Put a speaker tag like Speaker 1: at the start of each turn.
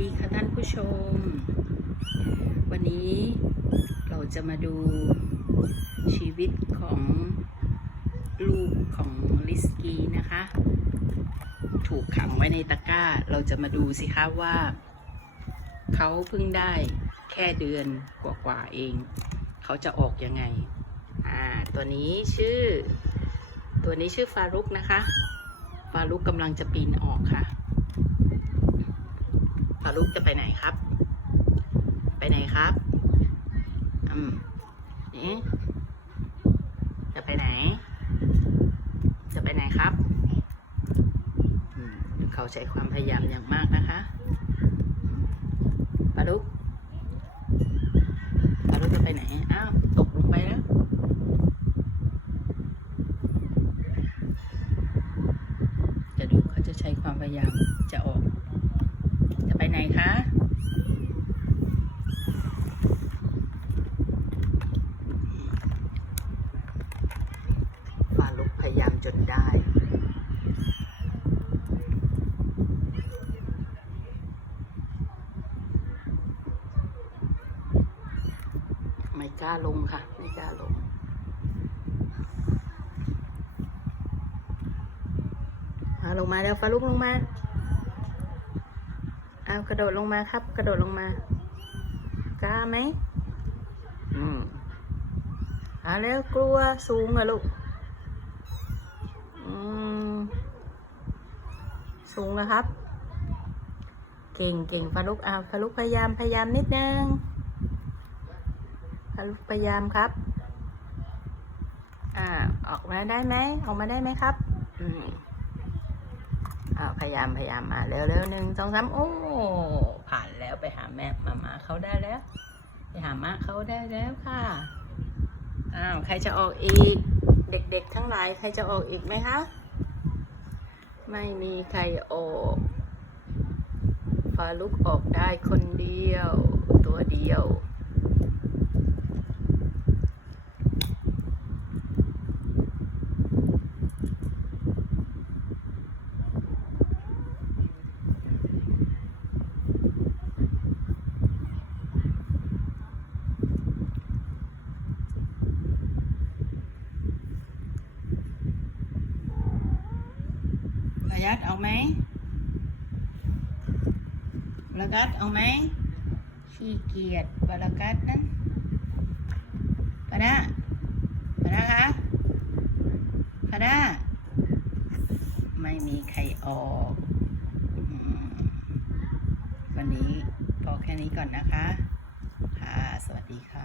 Speaker 1: ดีค่ะท่านผู้ชม วันนี้เราจะมาดูชีวิตของลูกของลิสกีนะคะ ถูกขังไว้ในตะกร้า เราจะมาดูสิคะว่า เขาเพิ่งได้แค่เดือนกว่าๆเอง เขาจะออกยังไง อ่า ตัวนี้ชื่อ ตัวนี้ชื่อฟารุกนะคะ ฟารุกกำลังจะปีนออกค่ะ ฟารุกจะไปไหนครับ ไปไหนครับอืมเอ๊ะจะไปไหน จะไปไหนครับอืมเขาใช้ความพยายามอย่างมากนะคะฟารุกฟารุกจะไปไหน อ้าว ตกลงไปแล้วจะดูเขาจะใช้ความพยายามจะออก จะไปไหนคะฟาลุกพยายามจนได้ไม่กล้าลงค่ะ ไม่กล้าลงเอาลงมาแล้วฟาลุกลงมา เอากระโดดลงมาครับ กระโดดลงมากล้าไหมอืมเอาแล้วกลัวสูงอะลูกอืมสูงนะครับ เก่งเก่งฟาลุกเอาฟาลุกพยายามพยายามนิดนึงฟาลุกพยายามครับ อ่า ออกมาได้ไหมออกมาได้ไหมครับ อืม อ่าพยายามพยายามมาเร็วเร็วหนึ่งสองสามโอ้ผ่านแล้วไปหาแม่มามาเขาได้แล้ว ไปหามาเขาได้แล้วค่ะอ้าวใครจะออกอีก เด็กๆทั้งหลายใครจะออกอีกไหมคะไม่มีใครออกฟาลุกออกได้คนเดียว ตัวเดียว ยัดเอาไหมระกัดเอาไหมขี้เกียจวรกัดนั้นปะนะปะนะคะปะนะไม่มีใครออกวันนี้พอแค่นี้ก่อนนะคะ ค่ะ สวัสดีค่ะ